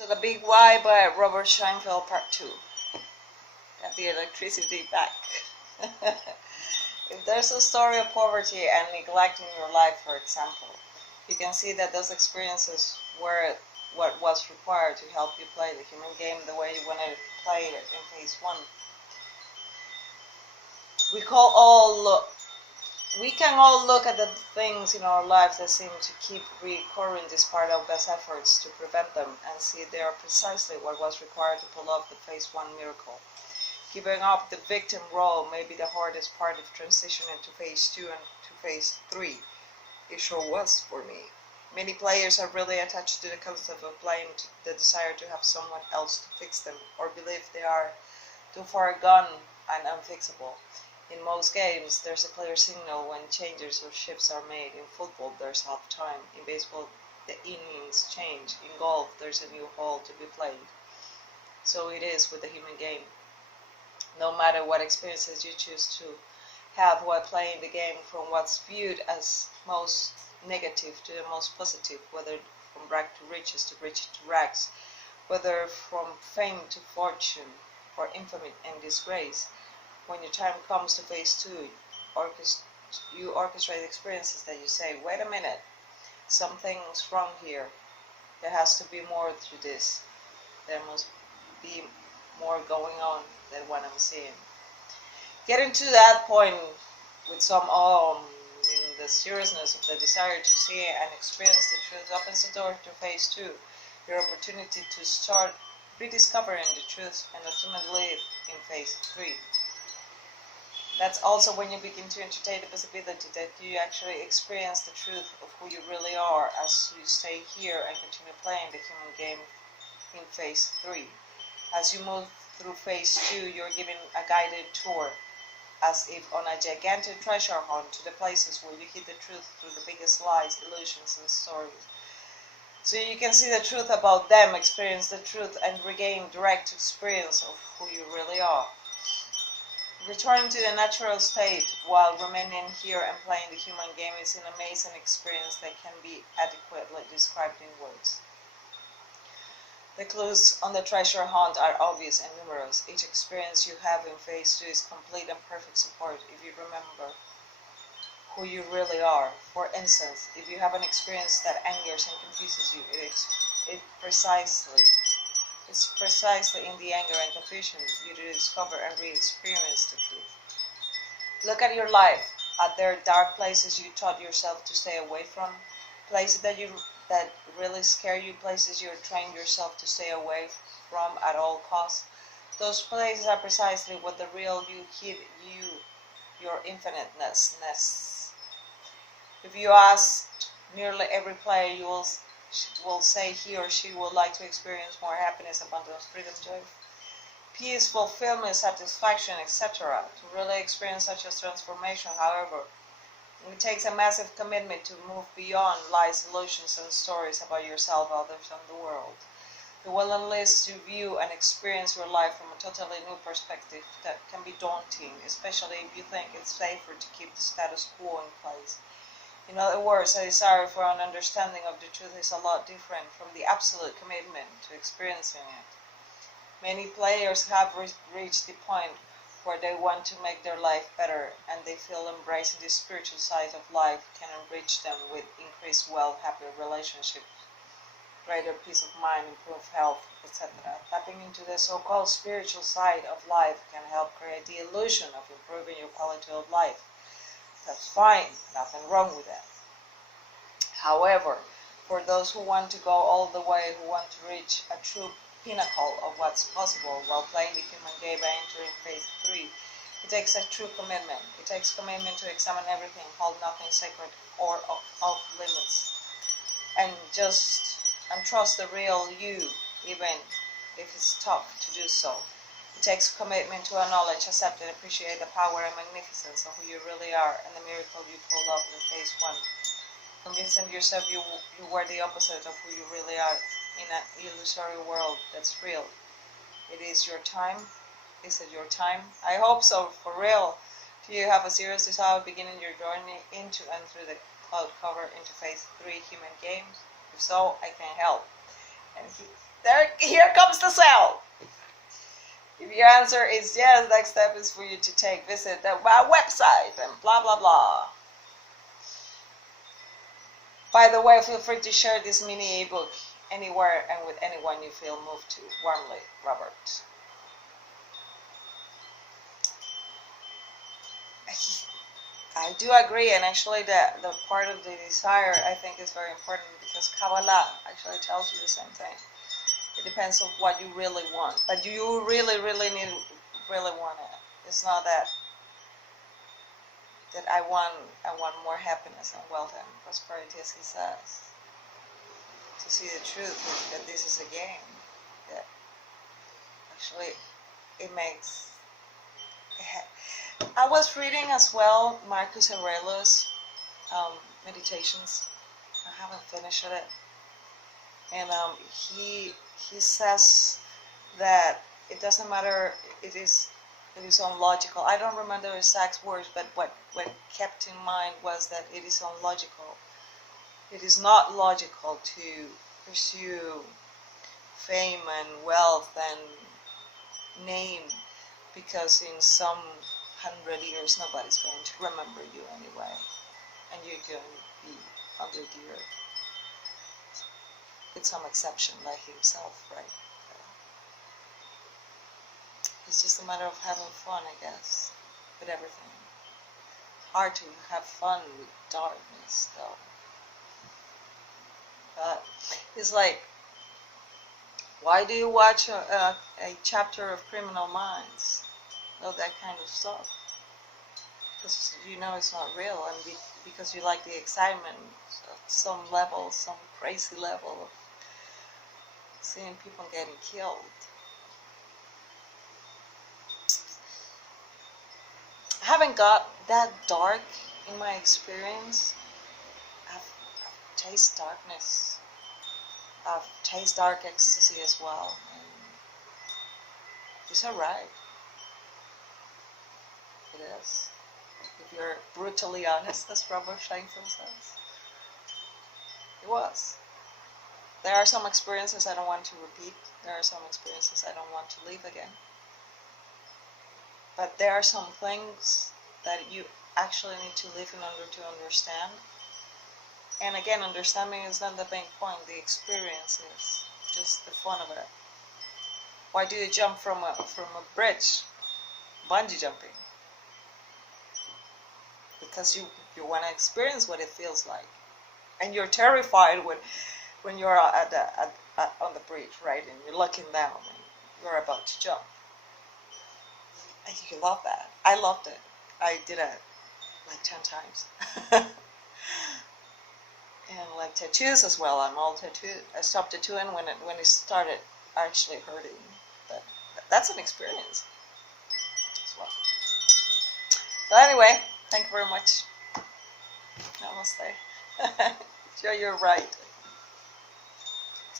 So the Big Why by Robert Scheinfeld Part 2. Got the electricity back. If there's a story of poverty and neglect in your life, for example, you can see that those experiences were what was required to help you play the human game the way you wanted to play it in phase 1. We can all look at the things in our life that seem to keep recurring despite our best efforts to prevent them, and see they are precisely what was required to pull off the phase 1 miracle. Giving up the victim role may be the hardest part of transitioning to phase 2 and to phase 3. It sure was for me. Many players are really attached to the concept of playing to the desire to have someone else to fix them, or believe they are too far gone and unfixable. In most games, there's a clear signal when changes or shifts are made. In football, there's half time. In baseball, the innings change. In golf, there's a new hole to be played. So it is with the human game. No matter what experiences you choose to have while playing the game, from what's viewed as most negative to the most positive, whether from rag to riches to riches to rags, whether from fame to fortune, or infamy and disgrace, when your time comes to phase 2, you orchestrate experiences that you say, wait a minute, something's wrong here. There has to be more to this. There must be more going on than what I'm seeing. Getting to that point with some awe in the seriousness of the desire to see and experience the truth opens the door to phase 2, your opportunity to start rediscovering the truth and ultimately live in phase 3. That's also when you begin to entertain the possibility that you actually experience the truth of who you really are as you stay here and continue playing the human game in phase 3. As you move through phase 2, you're given a guided tour, as if on a gigantic treasure hunt, to the places where you hid the truth through the biggest lies, illusions, and stories. So you can see the truth about them, experience the truth, and regain direct experience of who you really are. Returning to the natural state while remaining here and playing the human game is an amazing experience that can be adequately described in words. The clues on the treasure hunt are obvious and numerous. Each experience you have in phase 2 is complete and perfect support if you remember who you really are. For instance, if you have an experience that angers and confuses you, it's precisely in the anger and confusion you discover and re-experience the truth. Look at your life. Are there dark places you taught yourself to stay away from? Places that really scare you, places you're trained yourself to stay away from at all costs? Those places are precisely what the real you hid your infiniteness. If you asked nearly every player, you will say he or she would like to experience more happiness, abundance, freedom, joy, peace, fulfillment, satisfaction, etc. To really experience such a transformation, however, it takes a massive commitment to move beyond lies, illusions, and stories about yourself, others, and the world. The willingness to view and experience your life from a totally new perspective that can be daunting, especially if you think it's safer to keep the status quo in place. In other words, a desire for an understanding of the truth is a lot different from the absolute commitment to experiencing it. Many players have reached the point where they want to make their life better, and they feel embracing the spiritual side of life can enrich them with increased wealth, happier relationships, greater peace of mind, improved health, etc. Tapping into the so-called spiritual side of life can help create the illusion of improving your quality of life. That's fine, nothing wrong with that. However, for those who want to go all the way, who want to reach a true pinnacle of what's possible while playing the human game and entering phase 3, it takes a true commitment. It takes commitment to examine everything, hold nothing sacred or off limits, and trust the real you, even if it's tough to do so. It takes commitment to acknowledge, accept, and appreciate the power and magnificence of who you really are and the miracle you pulled off in phase 1. Convincing yourself you were the opposite of who you really are in an illusory world that's real. It is your time. Is it your time? I hope so, for real. Do you have a serious desire of beginning your journey into and through the cloud cover into phase 3 human games? If so, I can help. And Here comes the sell. If your answer is yes, next step is for you to visit my website and blah blah blah. By the way, feel free to share this mini ebook anywhere and with anyone you feel moved to. Warmly, Robert. I do agree, and actually the part of the desire I think is very important, because Kabbalah actually tells you the same thing. It depends on what you really want, but you really want it. It's not that I want more happiness and wealth and prosperity, as he says. To see the truth that this is a game, that actually it makes. I was reading as well Marcus Aurelius' Meditations. I haven't finished it, and he says that it doesn't matter. It is unlogical. I don't remember the exact words, but what kept in mind was that it is unlogical. It is not logical to pursue fame and wealth and name, because in some 100 years nobody's going to remember you anyway, and you're going to be under the earth, with some exception like himself, right? It's just a matter of having fun, I guess, with everything. Hard to have fun with darkness, though. But it's like, why do you watch a chapter of Criminal Minds? All that kind of stuff. Because you know it's not real, and because you like the excitement of some level, some crazy level of seeing people getting killed. I haven't got that dark in my experience. I've tasted darkness. I've tasted dark ecstasy as well. And it's alright. It is. If you're brutally honest, as Robert Scheinfeld says. It was. There are some experiences I don't want to repeat. There are some experiences I don't want to live again. But there are some things that you actually need to live in order to understand. And again, understanding is not the main point. The experience is just the fun of it. Why do you jump from a bridge? Bungee jumping. Because you want to experience what it feels like. And you're terrified when you're on the bridge, right? And you're looking down and you're about to jump. And you love that. I loved it. I did it like 10 times. And like tattoos as well. I'm all tattooed. I stopped tattooing when it started actually hurting. But that's an experience as well. So anyway, thank you very much. Namaste. Sure, you're right.